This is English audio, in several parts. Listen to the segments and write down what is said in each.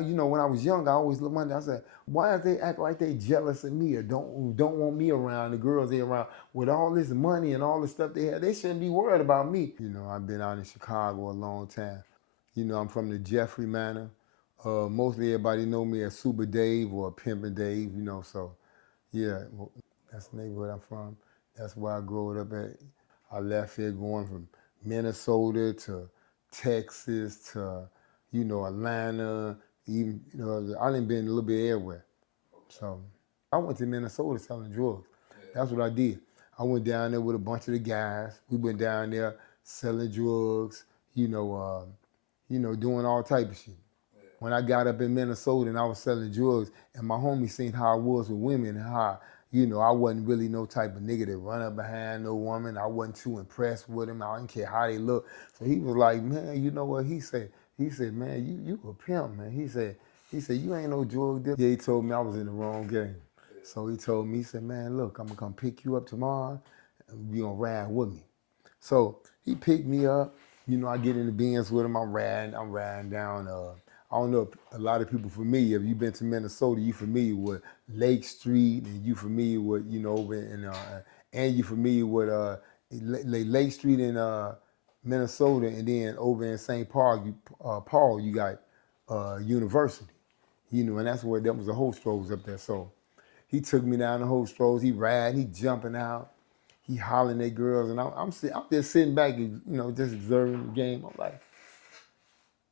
You know, when I was young, I always looked at I said, why do they act like they jealous of me or don't want me around, the girls they around with all this money and all the stuff they have? They shouldn't be worried about me. You know, I've been out in Chicago a long time. You know, I'm from the Jeffrey Manor. Mostly everybody know me as Super Dave or Pimpin' Dave, you know, so yeah, that's the neighborhood I'm from. That's where I grew up at. I left here going from Minnesota to Texas to, you know, Atlanta. Even, you know, I done been a little bit everywhere. So I went to Minnesota selling drugs. That's what I did. I went down there with a bunch of the guys. We went down there selling drugs, doing all type of shit. When I got up in Minnesota and I was selling drugs, and my homie seen how I was with women and how, you know, I wasn't really no type of nigga that run up behind no woman. I wasn't too impressed with him. I didn't care how they look. So he was like, man, you know what? He said, man, you a pimp, man. He said, you ain't no drug dealer. Yeah, he told me I was in the wrong game. So he told me, he said, man, look, I'm gonna come pick you up tomorrow and you gonna ride with me. So he picked me up. You know, I get in the Benz with him. I'm riding down. I don't know if a lot of people familiar. If you've been to Minnesota, you familiar with Lake Street, and you familiar with and you familiar with Lake Street in Minnesota, and then over in St. Paul, you got University. You know, and that's where that was the host roads up there. So he took me down the host roads. He riding, he jumping out. He hollering at girls, and I'm just sitting back, and, you know, just observing the game.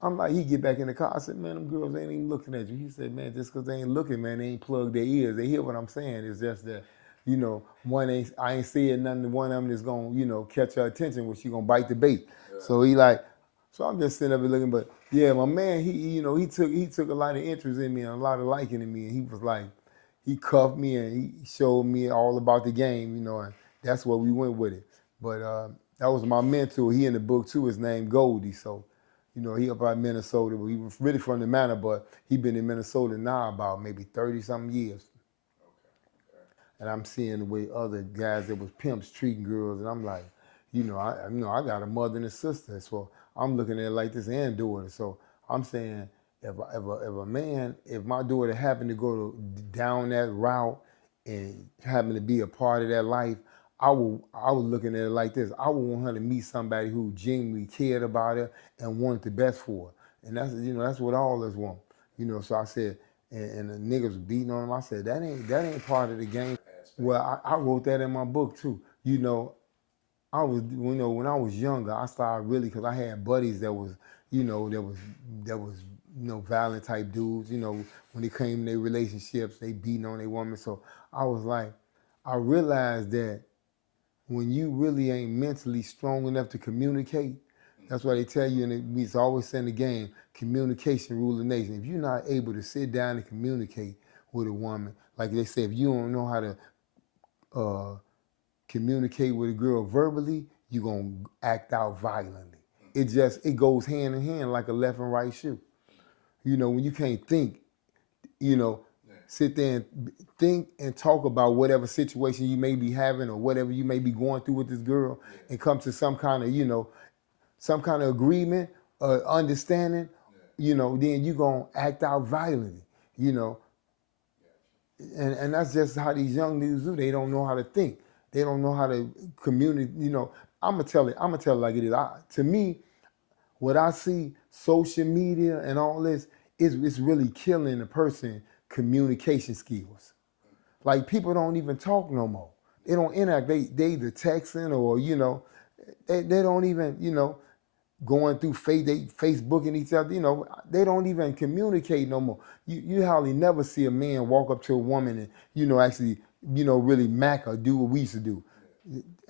I'm like, he get back in the car. I said, man, them girls ain't even looking at you. He said, man, just because they ain't looking, man, they ain't plugged their ears. They hear what I'm saying. It's just that, you know, I ain't saying nothing to one of them that's gonna, you know, catch her attention when she gonna bite the bait. Yeah. So I'm just sitting up and looking, but yeah, my man, he took a lot of interest in me and a lot of liking in me, and he was like, he cuffed me and he showed me all about the game, you know, and that's where we went with it. But that was my mentor. He in the book too. His name Goldie. So, you know, he up out Minnesota, but he was really from the Manor, but he been in Minnesota now about maybe 30 something years. And I'm seeing the way other guys that was pimps treating girls, and I'm like, I got a mother and a sister, so I'm looking at it like this and daughter. So I'm saying, if my daughter happened to down that route and happen to be a part of that life, I was looking at it like this. I would want her to meet somebody who genuinely cared about her and wanted the best for her. And that's what all of us want. You know, so I said, and the niggas was beating on him. I said, that ain't part of the game. Well, I wrote that in my book too. You know, when I was younger, I started really, because I had buddies that was, violent type dudes. You know, when it came to their relationships, they beating on their woman. So I was like, I realized that when you really ain't mentally strong enough to communicate, that's why they tell you, and it's always in the game, communication rule the nation. If you're not able to sit down and communicate with a woman, like they say, if you don't know how to uh, communicate with a girl verbally, you're gonna act out violently. It goes hand in hand like a left and right shoe. You know, when you can't think, you know, sit there and think and talk about whatever situation you may be having or whatever you may be going through with this girl, and come to some kind of agreement, understanding, then you're gonna act out violently, you know. And that's just how these young niggas do. They don't know how to think. They don't know how to communicate. You know, I'm gonna tell it like it is. To me, what I see, social media and all this, it's really killing a person communication skills. Like, people don't even talk no more. They don't interact. They either texting or, they don't even, going through Facebook and each other, they don't even communicate no more. You hardly never see a man walk up to a woman and, actually, really mac or do what we used to do.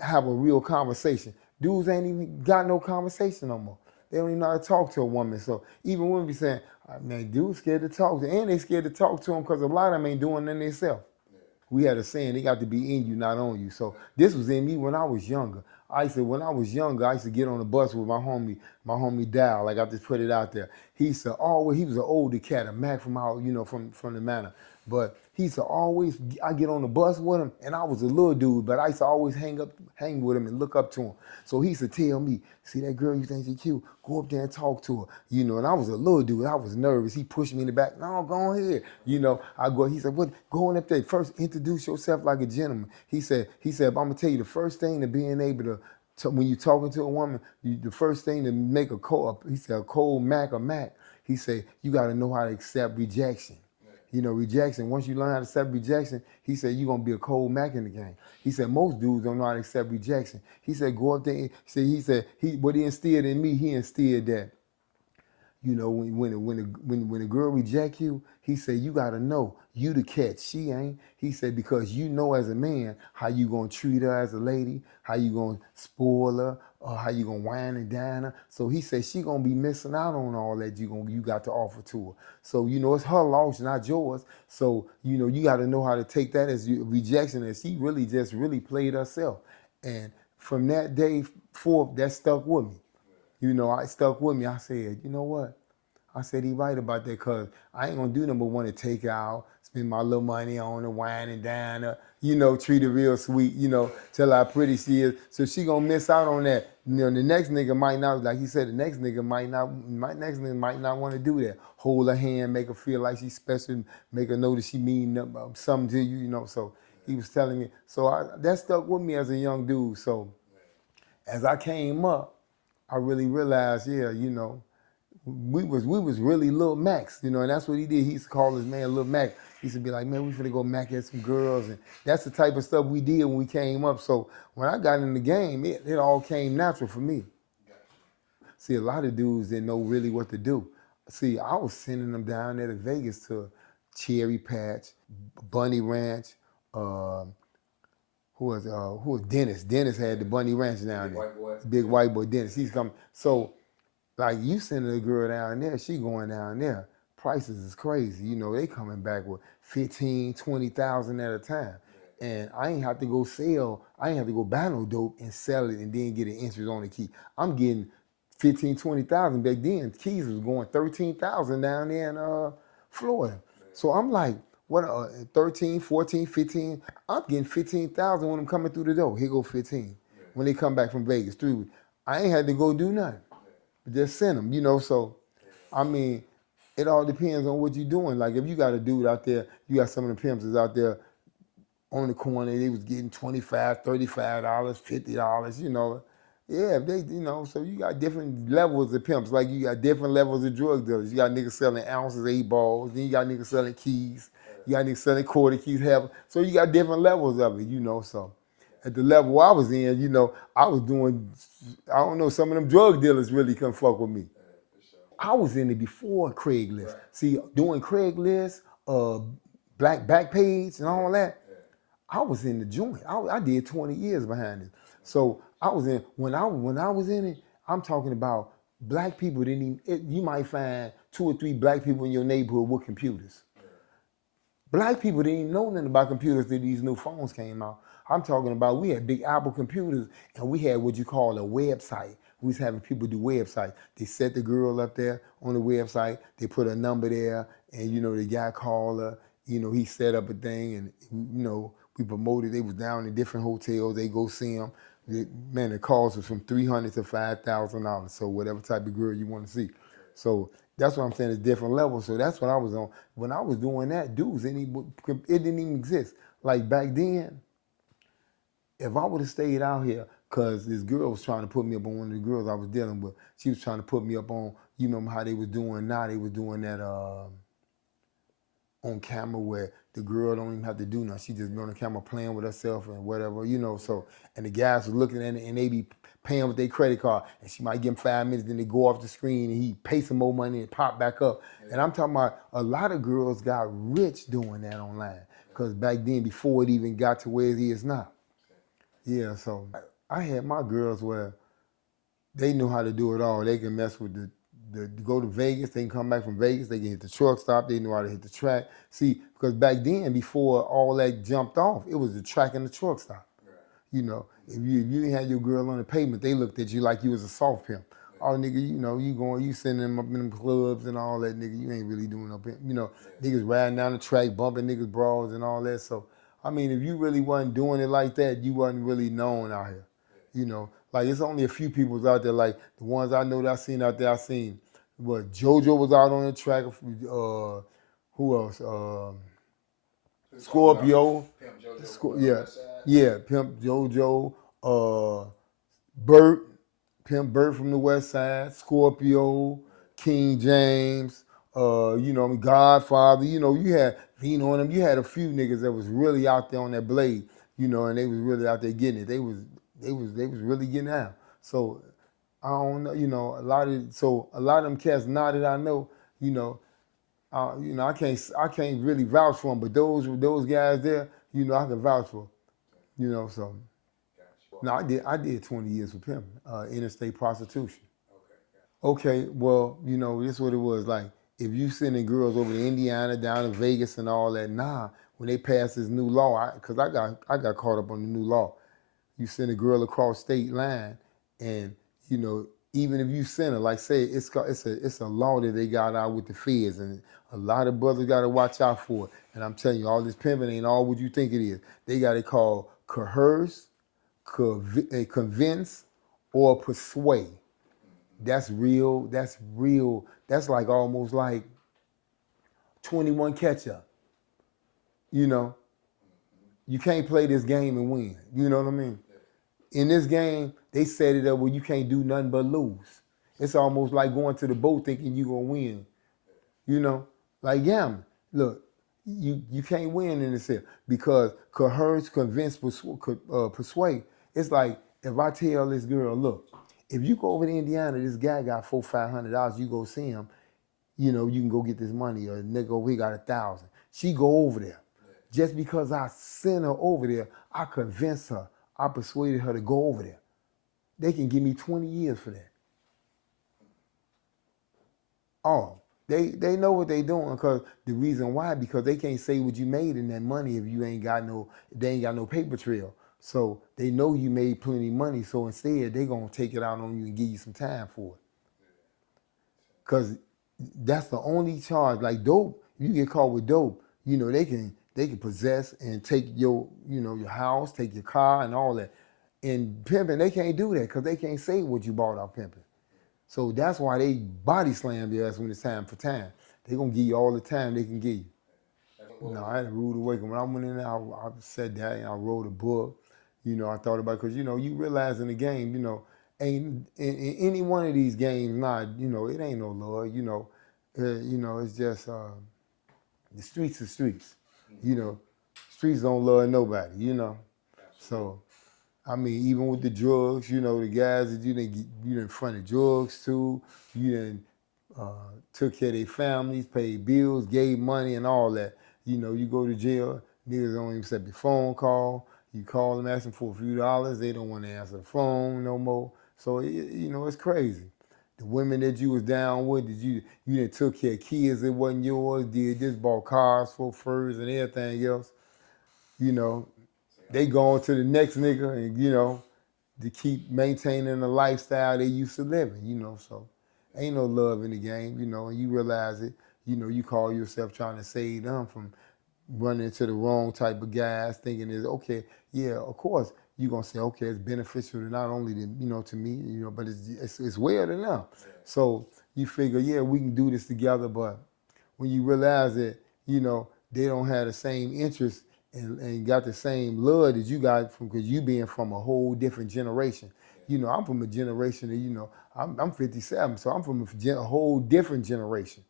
Have a real conversation. Dudes ain't even got no conversation no more. They don't even know how to talk to a woman. So even women be saying, man, dudes scared to talk to, and they scared to talk to them because a lot of them ain't doing it themselves. We had a saying, they got to be in you, not on you. So this was in me when I was younger. When I was younger, I used to get on the bus with my homie Dow. Like, I just put it out there. He said, he was an older cat, a Mac from out, from the Manor. But He used to always, I get on the bus with him, and I was a little dude, but I used to always hang with him and look up to him. So he used to tell me, see that girl you think she cute? Go up there and talk to her. You know, and I was a little dude. I was nervous. He pushed me in the back. No, go on here. You know, I go, he said, what? Go on up there. First, introduce yourself like a gentleman. He said, I'm going to tell you the first thing to being able to when you're talking to a woman, the first thing to make a cold, he said, a cold Mac or Mac, he said, you got to know how to accept rejection. You know, rejection. Once you learn how to accept rejection, he said, you're going to be a cold Mac in the game. He said, most dudes don't know how to accept rejection. He said, go up there. What he instilled in me, he instilled that, you know, when a girl reject you, he said, you got to know you the catch. She ain't. He said, because you know as a man how you going to treat her as a lady, how you going to spoil her, or how you going to wine and dine her. So he said, she going to be missing out on all that you got to offer to her. So, you know, it's her loss, not yours. So, you know, you got to know how to take that as rejection, and she really just played herself. And from that day forth, that stuck with me. You know, I stuck with me. I said, you know what? I said, he right about that, because I ain't going to do number one to take her out, spend my little money on her, wine and dine her, you know, treat her real sweet, you know, tell her how pretty she is. So she going to miss out on that. You know, the next nigga might not, like he said, the next nigga might not want to do that. Hold her hand, make her feel like she's special, make her know that she mean something to you, you know. So he was telling me. So that stuck with me as a young dude. So as I came up, I really realized, yeah, you know, we was really Lil Max, you know, and that's what he did. He used to call his man Lil Mac. He used to be like, man, we finna go Mac at some girls, and that's the type of stuff we did when we came up. So when I got in the game, it all came natural for me. See, a lot of dudes didn't know really what to do. See, I was sending them down there to Vegas to Cherry Patch, Bunny Ranch, who was Dennis? Dennis had the Bunny Ranch down there. Big white boy Dennis. He's coming. So, like, you sending a girl down there, she going down there. Prices is crazy. You know, they coming back with 15, 20,000 at a time. And I ain't have to go buy no dope and sell it and then get an interest on the key. I'm getting 15, 20,000 back then. Keys was going 13,000 down there in Florida. So I'm like, what, 13, 14, 15? I'm getting 15,000 when I'm coming through the door. Here go 15. When they come back from Vegas, 3 weeks. I ain't had to go do nothing. Just send them, you know. So, I mean, it all depends on what you're doing. Like, if you got a dude out there, you got some of the pimps that's out there on the corner, they was getting $25, $35, $50, you know. Yeah, they, you know, so you got different levels of pimps. Like, you got different levels of drug dealers. You got niggas selling ounces, 8 balls. Then you got niggas selling keys. You got niggas selling quarter keys. So you got different levels of it, you know. So at the level I was in, you know, I was doing, I don't know, some of them drug dealers really couldn't fuck with me. I was in it before Craigslist. Right. See, doing Craigslist, Black Backpage and all that, I was in the joint. I did 20 years behind it. So I was in, when I was in it, I'm talking about black people didn't even, you might find 2 or 3 black people in your neighborhood with computers. Black people didn't even know nothing about computers till these new phones came out. I'm talking about, we had big Apple computers, and we had what you call a website. We was having people do websites. They set the girl up there on the website. They put a number there, and, you know, the guy called her. You know, he set up a thing, and, you know, we promoted. They was down in different hotels. They go see them. Man, the calls was from $300 to $5,000. So whatever type of girl you want to see. So that's what I'm saying. It's different levels. So that's what I was on. When I was doing that, dudes, it didn't even exist. Like back then, if I would have stayed out here, because this girl was trying to put me up on one of the girls I was dealing with. She was trying to put me up on, you remember how they was doing now? They was doing that on camera where the girl don't even have to do nothing. She just be on the camera playing with herself and whatever, you know. So, and the guys was looking at it and they be paying with their credit card. And she might give him 5 minutes, then they go off the screen and he pay some more money and pop back up. And I'm talking about a lot of girls got rich doing that online. Because back then, before it even got to where it is now. Yeah, so I had my girls where they knew how to do it all. They can mess with the go to Vegas, they can come back from Vegas, they can hit the truck stop, they know how to hit the track. See, because back then, before all that jumped off, it was the track and the truck stop. Right. You know, if you didn't have your girl on the pavement, they looked at you like you was a soft pimp. oh nigga, you sending them up in them clubs and all that, nigga. You ain't really doing no pimp. Niggas riding down the track, bumping niggas bras and all that. So I mean, if you really wasn't doing it like that, you wasn't really known out here. Like it's only a few people out there. Like the ones I know that I seen out there, I seen what JoJo was out on the track. Who else? Scorpio. Yeah, yeah. Pimp JoJo. Bert. Pimp Bert from the West Side. Scorpio. King James. Godfather. You had Vino on them. You had a few niggas that was really out there on that blade. And they was really out there getting it. They was really getting out. So I don't know. A lot of them cats now that I know. I can't really vouch for them, but those guys there, I can vouch for. So no, I did 20 years with Pimp, interstate prostitution. Okay, well, this is what it was like. If you sending girls over to Indiana, down to Vegas, and all that, when they passed this new law, because I got caught up on the new law. You send a girl across state line, and even if you send her, like say it's a law that they got out with the feds, and a lot of brothers got to watch out for it. And I'm telling you, all this pimping ain't all what you think it is. They got it called coerce, convince, or persuade. That's real. That's real. That's like almost like 21 catch up. You can't play this game and win. You know what I mean? In this game, they set it up where you can't do nothing but lose. It's almost like going to the boat thinking you're going to win. Like gambling. Look, you can't win in this here because coerce, convince, persuade. It's like if I tell this girl, look, if you go over to Indiana, this guy got $400-500, you go see him, you can go get this money, or nigga over here got 1,000. She go over there. Just because I sent her over there, I convinced her, I persuaded her to go over there. They can give me 20 years for that. Oh, they know what they doing, because the reason why, because they can't say what you made in that money if they ain't got no paper trail. So they know you made plenty of money, so instead they gonna take it out on you and give you some time for it. Cause that's the only charge. Like dope, you get caught with dope, they can possess and take your house, take your car and all that. In pimping, they can't do that because they can't say what you bought out pimping. So that's why they body slam your ass when it's time for time. They gonna give you all the time they can give you. No, I had a rude awakening. When I went in there, I sat down and I wrote a book. I thought about it because, you realize in the game, ain't in any one of these games, it ain't no love, it's just the streets are streets. Streets don't love nobody, So, I mean, even with the drugs, the guys that you done fronted drugs to, you done took care of their families, paid bills, gave money and all that. You go to jail, niggas don't even accept your phone call. You call them asking for a few dollars, they don't want to answer the phone no more. So, it's crazy. The women that you was down with, that you done took care of kids that wasn't yours, did this, bought cars for furs and everything else. They going to the next nigga and, to keep maintaining the lifestyle they used to living, so ain't no love in the game, and you realize it, you call yourself trying to save them from running into the wrong type of guys, thinking is okay, yeah, of course you're gonna say, okay, it's beneficial to not only to me, but it's well to them. So you figure, yeah, we can do this together, but when you realize that, they don't have the same interest and got the same love that you got from, because you being from a whole different generation. I'm from a generation that, I'm 57, so I'm from a whole different generation.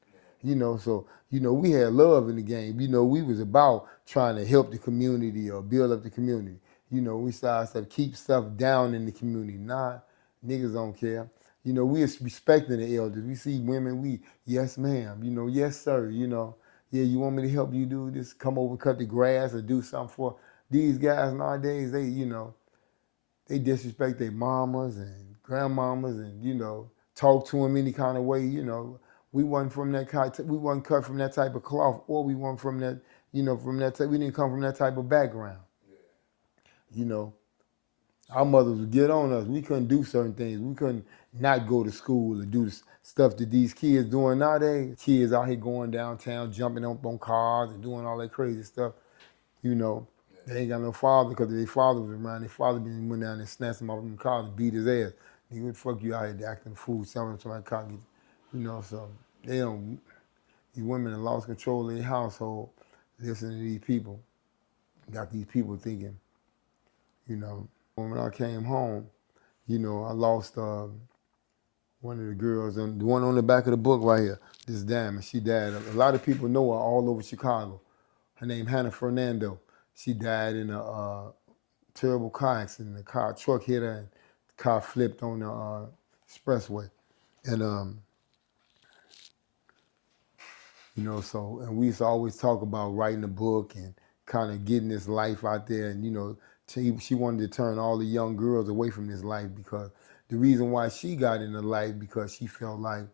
So, we had love in the game. We was about trying to help the community or build up the community. We started to keep stuff down in the community. Nah, niggas don't care. We is respecting the elders. We see women, yes ma'am, yes sir, yeah, you want me to help you do this? Come over, cut the grass, or do something for these guys nowadays. They disrespect their mamas and grandmamas, and talk to them any kind of way. We wasn't from that we wasn't cut from that type of cloth, or we weren't from that, from that. We didn't come from that type of background. Our mothers would get on us. We couldn't do certain things. We couldn't, not go to school or do stuff that these kids doing nowadays. Kids out here going downtown, jumping up on cars and doing all that crazy stuff. You know, they ain't got no father because their father was around. Their father went down and snatched him off in the car and beat his ass. Nigga, what the fuck you out here acting a fool, selling somebody car, you know, so they don't, these women have lost control of their household, listening to these people. Got these people thinking, you know, when I came home, you know, I lost one of the girls, the one on the back of the book right here, this dame, and she died. A lot of people know her all over Chicago. Her name Hannah Fernando. She died in a terrible car accident. The truck hit her and the car flipped on the expressway. And, you know, so, and we used to always talk about writing a book and kind of getting this life out there. And, you know, she wanted to turn all the young girls away from this life because the reason why she got into life because she felt like,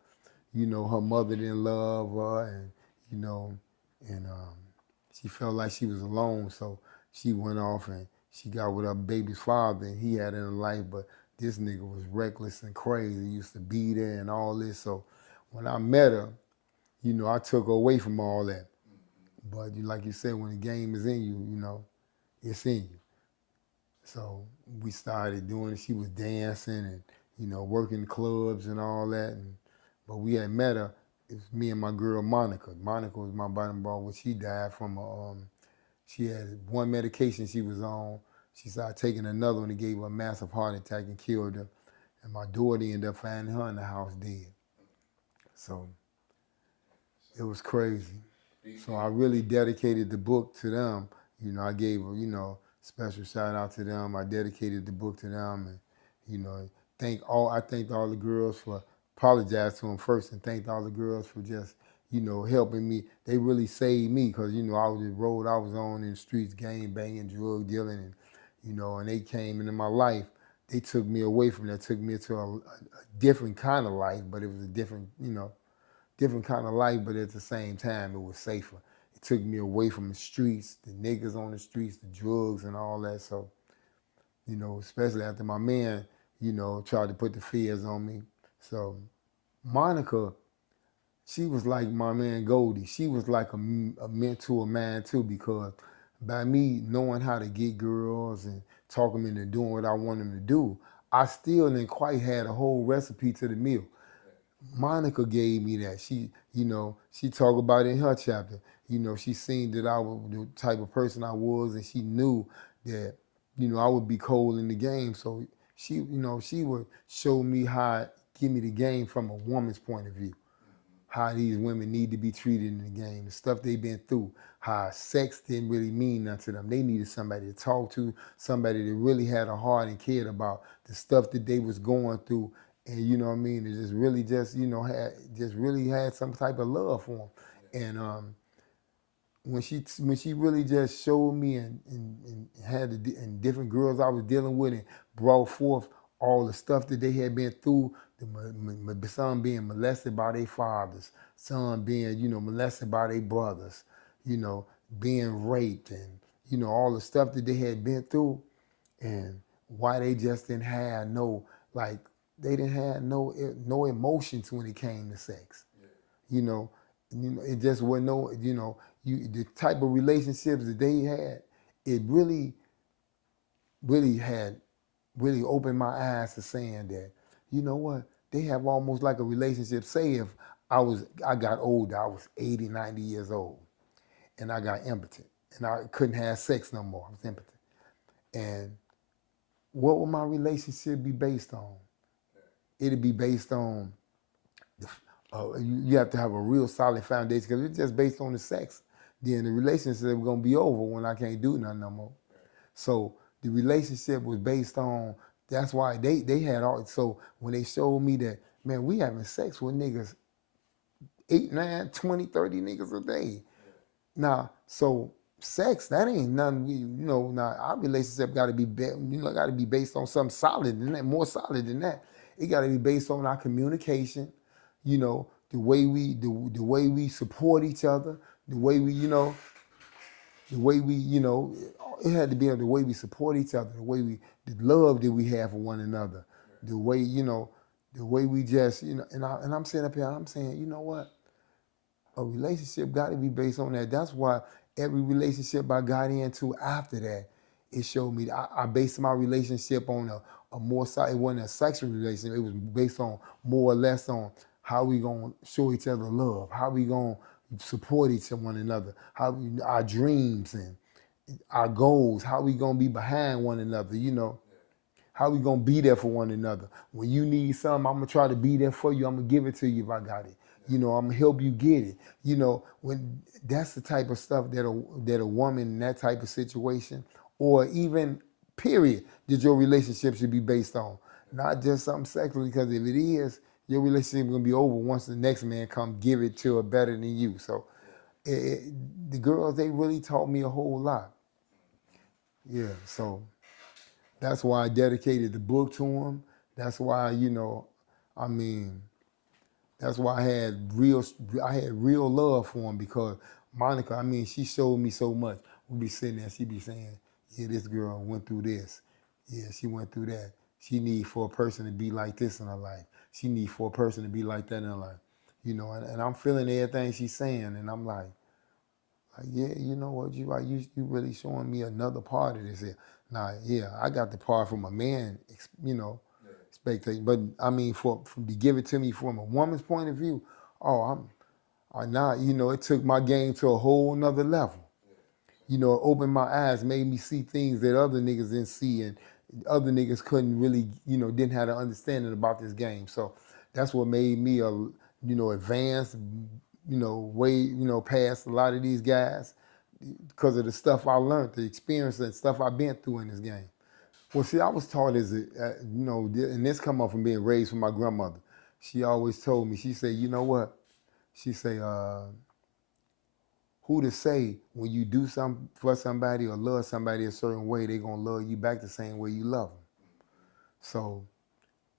you know, her mother didn't love her and, you know, and she felt like she was alone. So she went off and she got with her baby's father and he had in her life, but this nigga was reckless and crazy. He used to beat her and all this. So when I met her, you know, I took her away from all that. But like you said, when the game is in you, you know, it's in you. So we started doing it. She was dancing and, you know, working clubs and all that. But we had met her. It was me and my girl Monica. Monica was my bottom bar, which she died from she had one medication she was on. She started taking another one and gave her a massive heart attack and killed her. And my daughter ended up finding her in the house dead. So it was crazy. So I really dedicated the book to them. You know, I gave a, you know, special shout out to them. I dedicated the book to them and, you know, I thanked all the girls for apologized to them first and thanked all the girls for just, you know, helping me. They really saved me because, you know, I was the road I was on in the streets, gang banging, drug dealing, and, you know, and they came into my life. They took me away from that, took me into a different kind of life, but it was a different, you know, different kind of life, but at the same time, it was safer. It took me away from the streets, the niggas on the streets, the drugs and all that. So, you know, especially after my man, you know, tried to put the fears on me. So Monica, she was like my man Goldie. She was like a mentor of mine too, because by me knowing how to get girls and talk them into doing what I want them to do, I still didn't quite had a whole recipe to the meal. Monica gave me that. She, you know, she talked about it in her chapter. You know, she seen that I was the type of person I was, and she knew that, you know, I would be cold in the game. So she, you know, she would show me how, give me the game from a woman's point of view, how these women need to be treated in the game, the stuff they've been through, how sex didn't really mean nothing to them. They needed somebody to talk to, somebody that really had a heart and cared about the stuff that they was going through. And you know what I mean? It just really just, you know, really had some type of love for them. And when she really just showed me and had and different girls I was dealing with and brought forth all the stuff that they had been through, some being molested by their fathers, some being, you know, molested by their brothers, you know, being raped and, you know, all the stuff that they had been through and why they just didn't have no, like, they didn't have no emotions when it came to sex. You know, it just wasn't no, you know, the type of relationships that they had, it really opened my eyes to saying that, you know what, they have almost like a relationship. Say if I got older, I was 80, 90 years old, and I got impotent, and I couldn't have sex no more. I was impotent. And what would my relationship be based on? It'd be based on you have to have a real solid foundation because it's just based on the sex. Then the relationship is gonna be over when I can't do nothing no more. So the relationship was based on. That's why they had all. So when they showed me that, man, we having sex with niggas 8, 9, 20, 30 niggas a day. Now, so sex, that ain't nothing. You know, now our relationship got to be, got to be based on something solid than that, more solid than that. It got to be based on our communication. You know, the way we support each other, the way we, you know, the way we, you know, it had to be the way we support each other, the way the love that we have for one another, the way, you know. The way we just, and I'm sitting up here, I'm saying, you know what? A relationship got to be based on that. That's why every relationship I got into after that, it showed me I based my relationship on a more it wasn't a sexual relationship. It was based on more or less on how we gonna show each other love, how we gonna support each one another, our dreams and our goals, how we gonna be behind one another. How we gonna be there for one another. When you need something, I'm gonna try to be there for you. I'm gonna give it to you if I got it. I'm gonna help you get it. When that's the type of stuff that a woman in that type of situation, or even period, that your relationship should be based on, not just something sexual. Because if it is, your relationship gonna be over once the next man come give it to her better than you. So, the girls, they really taught me a whole lot. Yeah. So. That's why I dedicated the book to him. That's why, I mean, that's why I had real love for him, because Monica, I mean, she showed me so much. We'd be sitting there, she'd be saying, yeah, this girl went through this. Yeah, she went through that. She need for a person to be like this in her life. She need for a person to be like that in her life. And I'm feeling everything she's saying, and I'm like, yeah, you know what, you really showing me another part of this here. Now, yeah, I got the part from a man, expectation, but I mean, to give it to me from a woman's point of view, oh, I now, it took my game to a whole nother level. It opened my eyes, made me see things that other niggas didn't see, and other niggas couldn't really, didn't have an understanding about this game. So that's what made me advance, way, past a lot of these guys, because of the stuff I learned, the experience and stuff I've been through in this game. Well, see, I was taught and this come up from being raised from my grandmother. She always told me, she said, you know what? She said, who to say when you do something for somebody or love somebody a certain way, they gonna love you back the same way you love them. So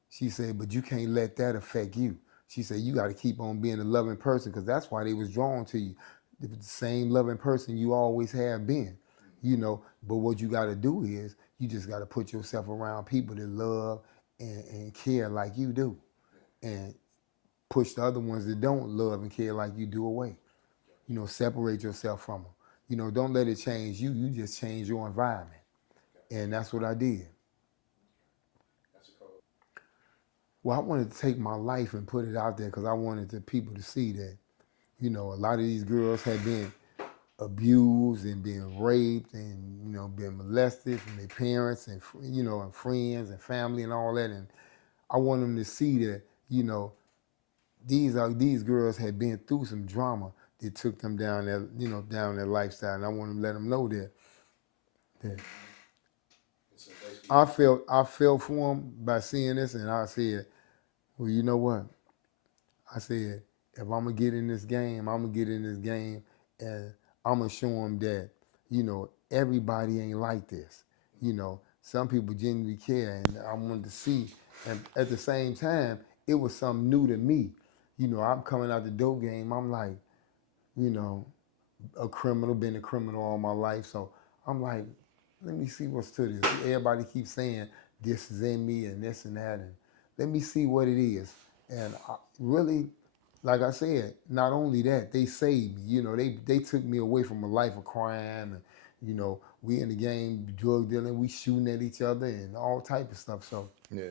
she said, but you can't let that affect you. She said, you got to keep on being a loving person, because that's why they was drawn to you. The same loving person you always have been, But what you got to do is you just got to put yourself around people that love and care like you do, and push the other ones that don't love and care like you do away. Separate yourself from them. Don't let it change you. You just change your environment. And that's what I did. Well, I wanted to take my life and put it out there because I wanted the people to see that, a lot of these girls had been abused and been raped and, been molested from their parents and, and friends and family and all that. And I want them to see that, these girls had been through some drama that took them down down their lifestyle. And I want to let them know that I felt for them by seeing this, and I said, well, you know what? I said, if I'm gonna get in this game, I'm gonna get in this game, and I'm gonna show them that, everybody ain't like this. Some people genuinely care, and I wanted to see. And at the same time, it was something new to me. I'm coming out the dope game. I'm like, you know, a criminal, been a criminal all my life. So I'm like, let me see what's to this. Everybody keeps saying this is in me and this and that, and let me see what it is. And I really, like I said, not only that, they saved me. They took me away from a life of crime. And, we in the game, drug dealing, we shooting at each other and all type of stuff. So Yeah.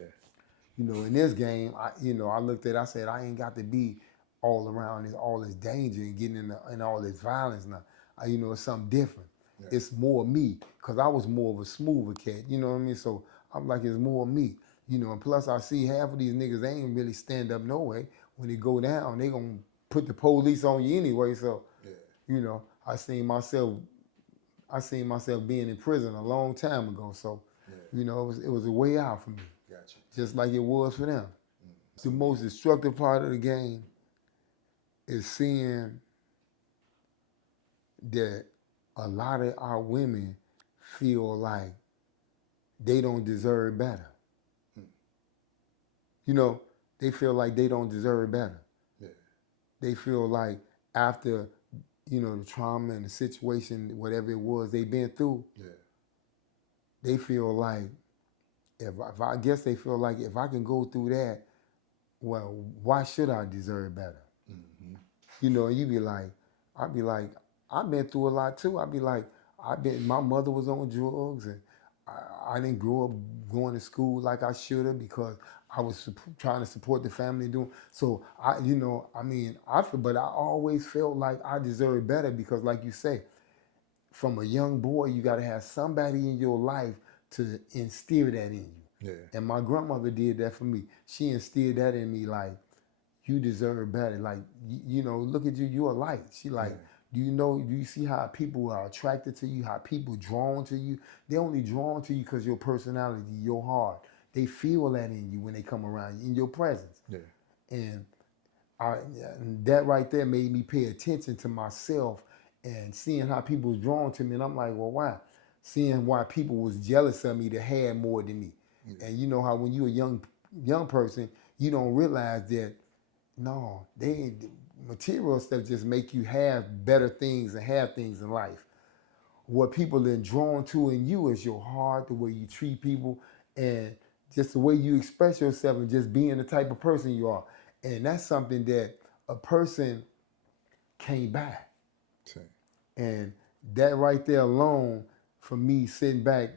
in this game, I looked at it, I said, I ain't got to be all around all this danger and getting in all this violence now. It's something different. Yeah. It's more me, because I was more of a smoother cat, you know what I mean? So I'm like, it's more me, and plus I see half of these niggas, they ain't really stand up no way. When they go down, they gonna put the police on you anyway. So, yeah. I seen myself being in prison a long time ago. So, yeah. It was a way out for me. Gotcha. Just like it was for them. The most destructive part of the game is seeing that a lot of our women feel like they don't deserve better. They feel like they don't deserve better. Yeah. They feel like after, the trauma and the situation, whatever it was they've been through, yeah. They feel like, I guess they feel like if I can go through that, well, why should I deserve better? Mm-hmm. You know, and you be like, I'd be like, I've been through a lot too. I'd be like, my mother was on drugs and I didn't grow up going to school like I should have because I was trying to support the family doing. So but I always felt like I deserved better because like you say, from a young boy, you got to have somebody in your life to instill that in you. Yeah. And my grandmother did that for me. She instilled that in me like, you deserve better. Like, look at you, you're a light. She like, do you see how people are attracted to you, how people drawn to you? They're only drawn to you because your personality, your heart. They feel that in you when they come around you, in your presence. Yeah. And and that right there made me pay attention to myself and seeing how people was drawn to me. And I'm like, well, why? Seeing why people was jealous of me that had more than me. Yeah. And you know how when you're a young person, you don't realize that no, material stuff just make you have better things and have things in life. What people are drawn to in you is your heart, the way you treat people, and just the way you express yourself and just being the type of person you are. And that's something that a person can't buy. Same. And that right there alone, for me sitting back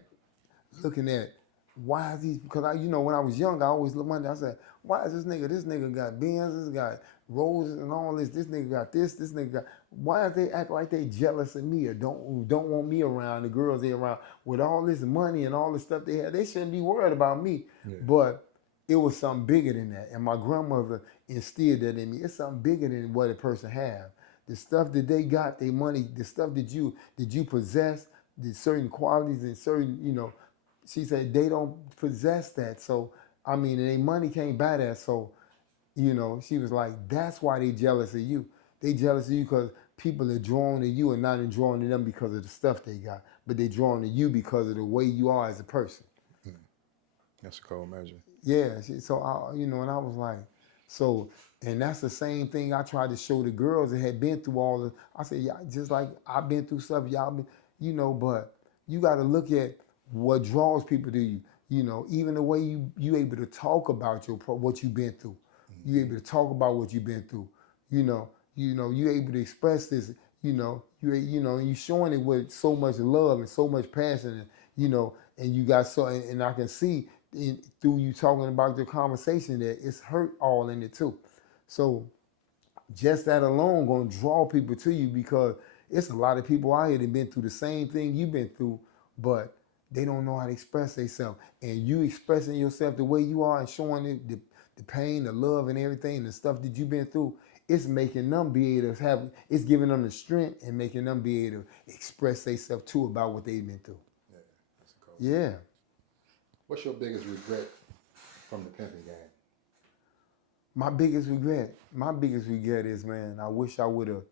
looking at why is these, because when I was young I always looked wondered. I said, why is this nigga got Benz, this got roses and all this nigga got this nigga got, why do they act like they jealous of me or don't want me around, the girls they around with all this money and all the stuff they have? They shouldn't be worried about me. Yeah. But it was something bigger than that, and my grandmother instilled that in me. It's something bigger than what a person have. The stuff that they got, their money, the stuff that you possess, the certain qualities and certain, she said they don't possess that. So, I mean, and their money can't buy that. So, she was like, that's why they jealous of you. They jealous of you because people are drawn to you and not drawn to them because of the stuff they got, but they drawn to you because of the way you are as a person. That's a cold measure. Yeah. So, and I was like, so, and that's the same thing I tried to show the girls that had been through all the, I said, yeah, just like I've been through stuff, y'all been, but you got to look at what draws people to you. Even the way you able to talk about what you've been through. You able to talk about what you've been through. You able to express this. And you showing it with so much love and so much passion. And you got and I can see through you talking about your conversation that it's hurt all in it too. So just that alone gonna draw people to you because it's a lot of people out here that been through the same thing you've been through, but they don't know how to express themselves. And you expressing yourself the way you are and showing it, the pain, the love, and everything, the stuff that you've been through, it's making them be able to it's giving them the strength and making them be able to express themselves too about what they've been through. Yeah, that's a cold. Yeah. What's your biggest regret from the pimping game? My biggest regret is, man, I wish I would have,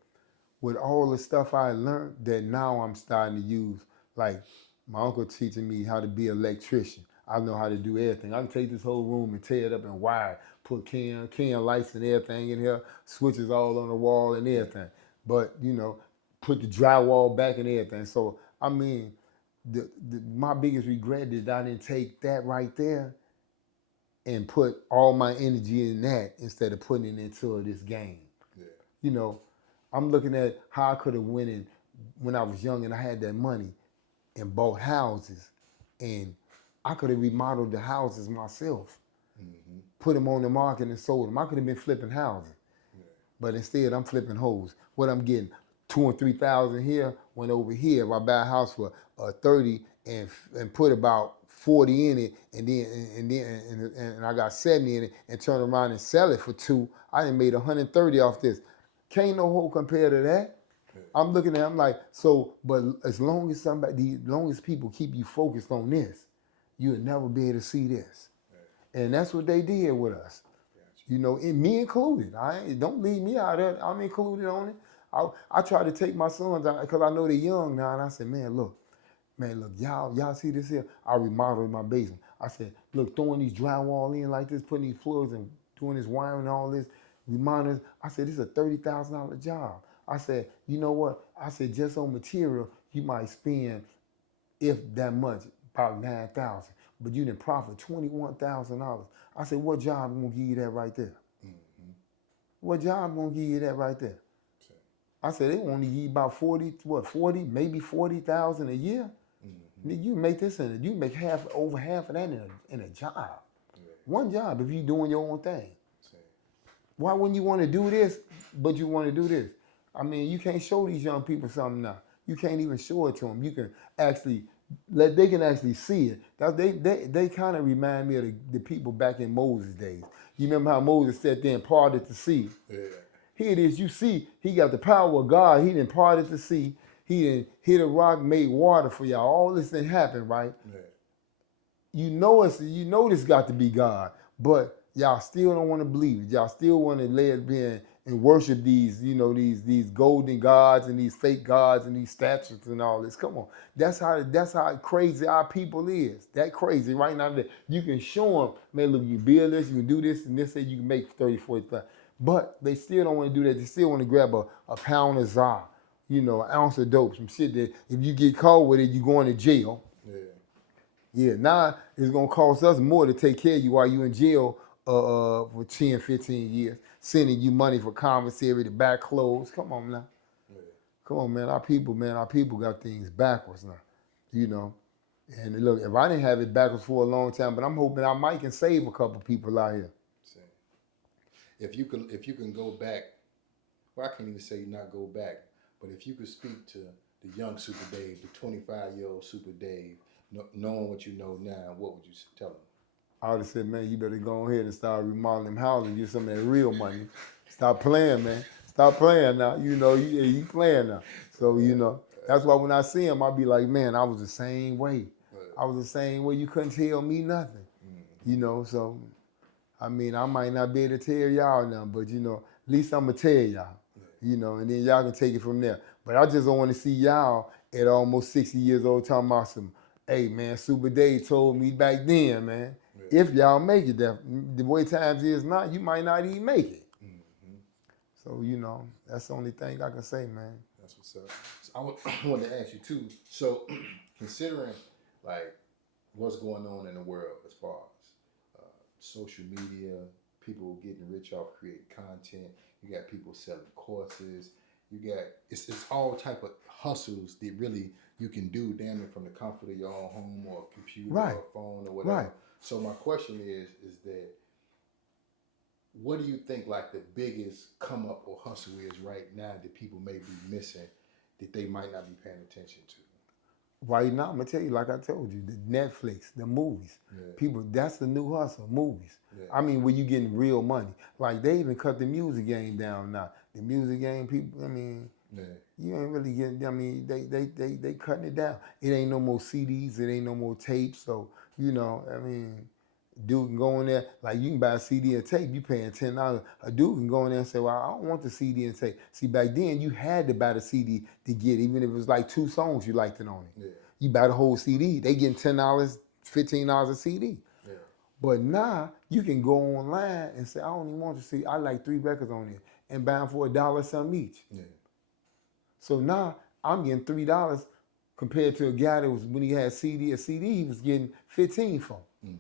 with all the stuff I learned that now I'm starting to use, like my uncle teaching me how to be an electrician. I know how to do everything. I can take this whole room and tear it up and wire, put can lights and everything in here, switches all on the wall and everything. But, put the drywall back and everything. So, I mean, my biggest regret is I didn't take that right there and put all my energy in that instead of putting it into this game. Yeah. I'm looking at how I could have went in when I was young and I had that money and bought houses, and I could have remodeled the houses myself, put them on the market and sold them. I could have been flipping houses, but instead I'm flipping hoes. What I'm getting, 2,000 and 3,000 here, went over here. If I buy a house for 30 and put about 40 in it, and I got 70 in it, and turn around and sell it for 2, I done made 130 off this. Can't no hoe compare to that. I'm looking at, I'm like, so, but as long as people keep you focused on this, you'll never be able to see this. And that's what they did with us. And me included. Don't leave me out of it. I'm included on it. I try to take my sons out because I know they're young now, and I said, man, look, y'all see this here? I remodeled my basement. I said, look, throwing these drywall in like this, putting these floors and doing this wiring and all this, remodeling. I said, this is a $30,000 job. I said, you know what? I said, just on material, you might spend, if that much, about $9,000. But you didn't profit $21,000. I said, what job gonna give you that right there? What job gonna give you that right there? I said, they only give you about 40, maybe 40,000 a year. Mm-hmm. You make this you make over half of that in a job. Yeah. One job if you doing your own thing. Why wouldn't you want to do this, but you want to do this? I mean, you can't show these young people something now. You can't even show it to them. You can actually, they can actually see it. They kind of remind me of the people back in Moses' days. You remember how Moses sat there and parted the sea? Yeah. Here it is, you see, he got the power of God. He done parted the sea. He done hit a rock, made water for y'all. All this thing happened, right? Yeah. You know this got to be God, but y'all still don't want to believe it. Y'all still want to lay it in and worship these golden gods and these fake gods and these statues and all this. Come on, that's how crazy our people is. That crazy right now. That you can show them, man, look, you can build this, you can do this, and this say you can make 30, 40,000. But they still don't want to do that. They still want to grab a pound of za, an ounce of dope, some shit that if you get caught with it, you going to jail. Yeah. Yeah, now it's going to cost us more to take care of you while you in jail for 10, 15 years, sending you money for commissary to buy clothes. Come on now. Yeah. Come on, man. Our people got things backwards now, And look, if I didn't have it backwards for a long time, but I'm hoping I might can save a couple people out here. If you can go back, well, I can't even say not go back, but if you could speak to the young Super Dave, the 25-year-old Super Dave, knowing what you know now, what would you tell him? I would have said, man, you better go ahead and start remodeling them houses and get some of that real money. Stop playing, man. Stop playing now. You playing now. So, that's why when I see him, I'll be like, man, I was the same way. I was the same way. You couldn't tell me nothing. Mm-hmm. So... I mean, I might not be able to tell y'all now, but, at least I'm going to tell y'all, and then y'all can take it from there. But I just don't want to see y'all at almost 60 years old talking about some, hey, man, Super Dave told me back then, man, if y'all make it, the way times is now, you might not even make it. Mm-hmm. So, that's the only thing I can say, man. That's what's up. So I wanted to ask you, too, so considering, like, what's going on in the world as far as social media, people getting rich off creating content. You got people selling courses. It's all type of hustles that really you can do damn near from the comfort of your own home or a computer or a phone or whatever. Right. So my question is that what do you think like the biggest come up or hustle is right now that people may be missing that they might not be paying attention to? Right now, I'm going to tell you, like I told you, the Netflix, the movies. Yeah. People, that's the new hustle, movies. Yeah. I mean, where you getting real money. Like, they even cut the music game down now. The music game, people, I mean, you ain't really getting, I mean, they cutting it down. It ain't no more CDs, it ain't no more tapes. So, I mean, dude can go in there, like you can buy a CD and tape, you paying $10. A dude can go in there and say, well, I don't want the CD and tape. See, back then you had to buy the CD to get it, even if it was like 2 songs you liked it on it. Yeah. You buy the whole CD, they getting $10, $15 a CD. Yeah. But now you can go online and say, I don't even want the CD, I like 3 records on it, and buy them for $1 something each. Yeah. So now I'm getting $3 compared to a guy that was, when he had a CD he was getting 15 for. Mm-hmm.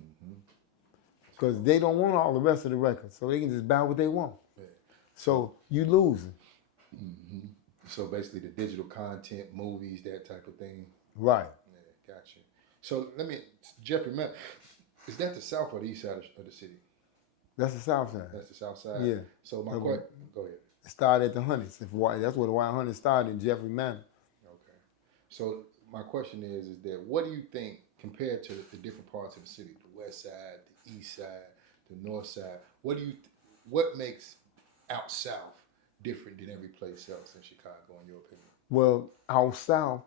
Because they don't want all the rest of the records, so they can just buy what they want. Yeah. So you losing. Mm-hmm. So basically the digital content, movies, that type of thing. Right. Yeah, gotcha. So Jeffrey, man, is that the south or the east side of the city? That's the south side. That's the south side? Yeah. So my question, go ahead. It started at the Hundreds. That's where the Y100 started in Jeffrey Manor. Okay. So my question is that what do you think compared to the different parts of the city, the west side, the east side, the north side, what makes out south different than every place else in Chicago, in your opinion? Well, out south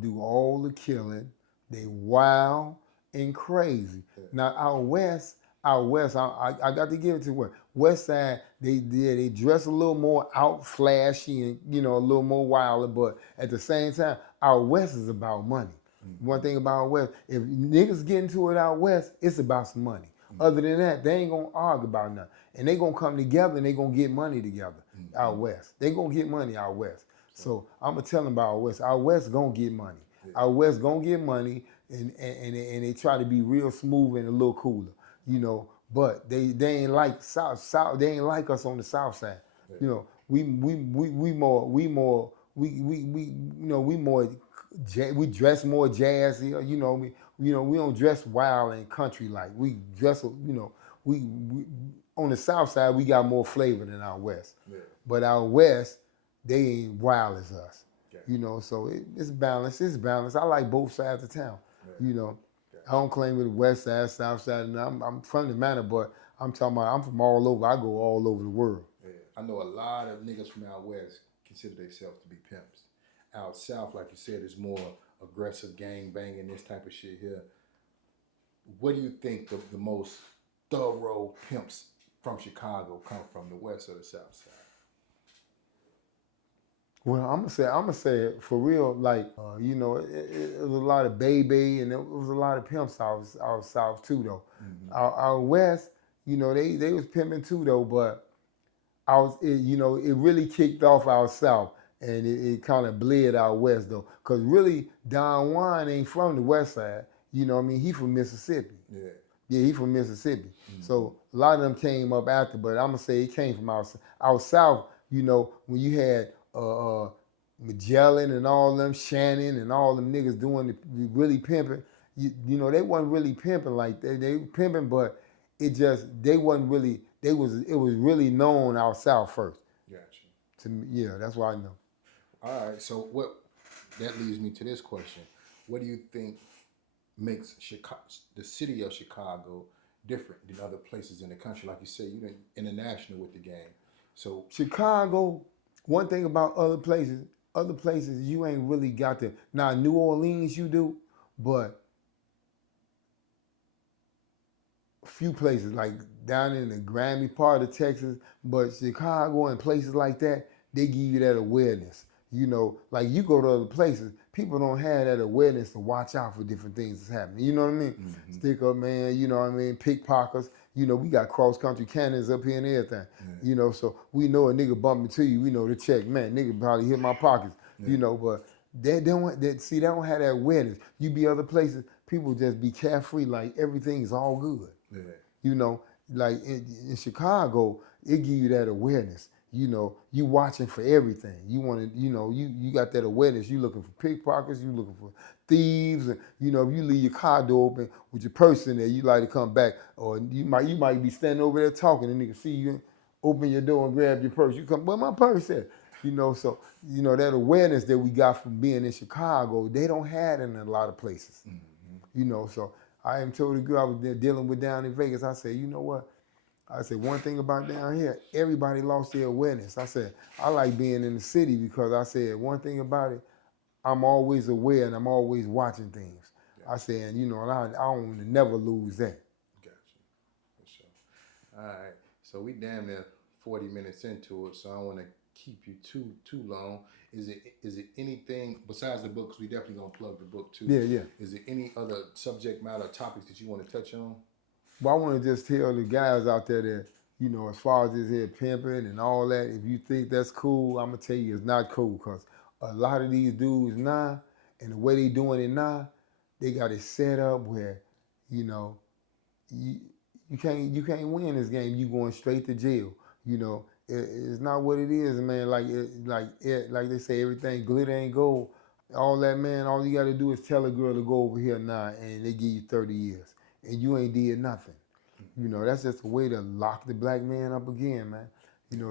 do all the killing. They wild and crazy. Yeah. Now out west, I got to give it to west side. They dress a little more out flashy and a little more wilder, but at the same time, out west is about money. Mm-hmm. One thing about West, if niggas get into it out West, it's about some money. Mm-hmm. Other than that, they ain't gonna argue about nothing. And they gonna come together and they gonna get money together out West. They gonna get money out West. So I'm gonna tell them about out West. Out West gonna get money. Yeah. Out West gonna get money and they try to be real smooth and a little cooler. but they ain't like south. They ain't like us on the south side. Yeah. You know, we more we more we dress more jazzy. We don't dress wild and country like. We dress we on the south side we got more flavor than our west. Yeah. But our west they ain't wild as us. Okay. So it's balanced. It's balanced. I like both sides of town. Yeah. Okay. I don't claim it west side, south side. And I'm from the manor, but I'm talking about I'm from all over. I go all over the world. Yeah. I know a lot of niggas from out west consider themselves to be pimps. Out south, like you said, is more aggressive gang banging, this type of shit here. What do you think the most thorough pimps from Chicago come from, the west or the south side? Well, I'm gonna say it for real. Like it was a lot of baby, and it was a lot of pimps out south too, though. Mm-hmm. Our west, they was pimping too, though. But it really kicked off our south, and it kind of bled out west, though. Cause really, Don Juan ain't from the west side. He from Mississippi. Yeah. Yeah, he from Mississippi. Mm-hmm. So a lot of them came up after, but I'm gonna say it came from our south. When you had Magellan and all them, Shannon and all them niggas doing the really pimping. They wasn't really pimping like they pimping, but they wasn't really. It was really known out south first. Gotcha. To me, yeah, that's why I know. All right, so that leads me to this question: what do you think makes the city of Chicago different than other places in the country? Like you said, you're international with the game. So Chicago, one thing about other places you ain't really got to. Now New Orleans you do, but a few places like down in the Grammy part of Texas, but Chicago and places like that, they give you that awareness. Like you go to other places, people don't have that awareness to watch out for different things that's happening. You know what I mean? Mm-hmm. Stick up man, pickpockets. We got cross country cannons up here and everything. Yeah. So we know a nigga bumping to you, we know the check, man, nigga probably hit my pockets. Yeah. But they don't have that awareness. You be other places, people just be carefree, like everything's all good. Yeah. Like in Chicago, it give you that awareness. You watching for everything. You want to, you got that awareness. You looking for pickpockets. You looking for thieves. And if you leave your car door open with your purse in there, you like to come back, or you might be standing over there talking, and nigga see you, open your door and grab your purse. You come, where my purse at? So that awareness that we got from being in Chicago, they don't have it in a lot of places. Mm-hmm. So I am told the girl I was there dealing with down in Vegas. I said, you know what? I said, one thing about down here, everybody lost their awareness. I said, I like being in the city because I said, one thing about it, I'm always aware and I'm always watching things. Gotcha. I said, and I don't want to never lose that. Gotcha. For sure. All right. So we damn near 40 minutes into it, so I don't want to keep you too long. Is it anything besides the book? Because we definitely gonna plug the book too. Yeah. Is it any other subject matter topics that you want to touch on? Well, I want to just tell the guys out there that, as far as this here pimping and all that, if you think that's cool, I'm going to tell you it's not cool, because a lot of these dudes now, and the way they doing it now, they got it set up where, you can't win this game. You going straight to jail. It's not what it is, man. Like they say, everything glitter ain't gold. All that, man, all you got to do is tell a girl to go over here now, and they give you 30 years. And you ain't did nothing. That's just a way to lock the black man up again, man.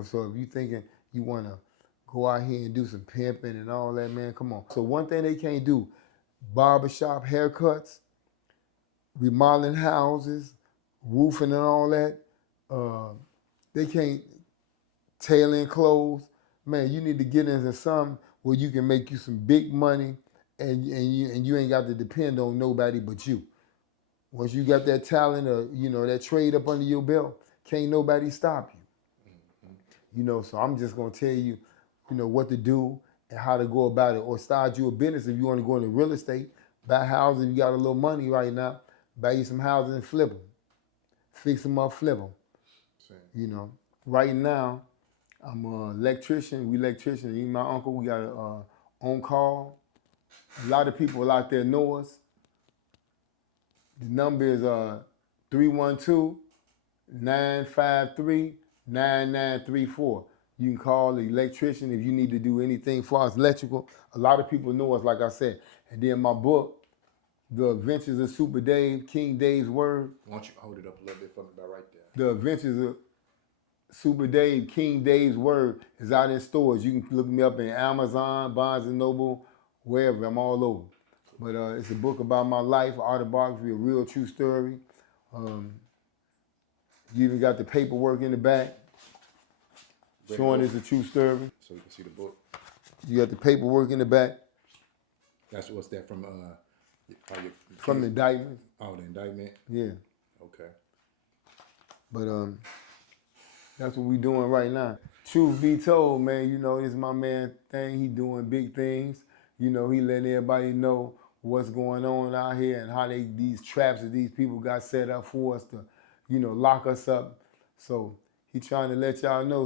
So if you thinking you want to go out here and do some pimping and all that, man, come on. So one thing they can't do, barbershop haircuts, remodeling houses, roofing and all that. They can't tailor in clothes. Man, you need to get into something where you can make you some big money and you ain't got to depend on nobody but you. Once you got that talent or, that trade up under your belt, can't nobody stop you. Mm-hmm. So I'm just going to tell you, what to do and how to go about it, or start you a business if you want to go into real estate. Buy houses if you got a little money right now. Buy you some houses and flip them. Fix them up, flip them. Same. Right now, I'm an electrician. We electricians. Me and my uncle, we got a on call. A lot of people out there know us. The number is 312 953-9934. You can call the electrician if you need to do anything as far as electrical. A lot of people know us, like I said. And then my book, The Adventures of Super Dave, King Dave's Word. Why don't you hold it up a little bit for me, about right there? The Adventures of Super Dave, King Dave's Word is out in stores. You can look me up in Amazon, Barnes & Noble, wherever. I'm all over. But it's a book about my life, autobiography, a real true story. You even got the paperwork in the back showing it's a true story. So you can see the book. You got the paperwork in the back. That's what's that from? From the indictment. Oh, the indictment. Yeah. Okay. But that's what we doing right now. Truth be told, man, you know, this is my man thing. He doing big things. You know, he letting everybody know what's going on out here and how these traps that these people got set up for us to, you know, lock us up. So he trying to let y'all know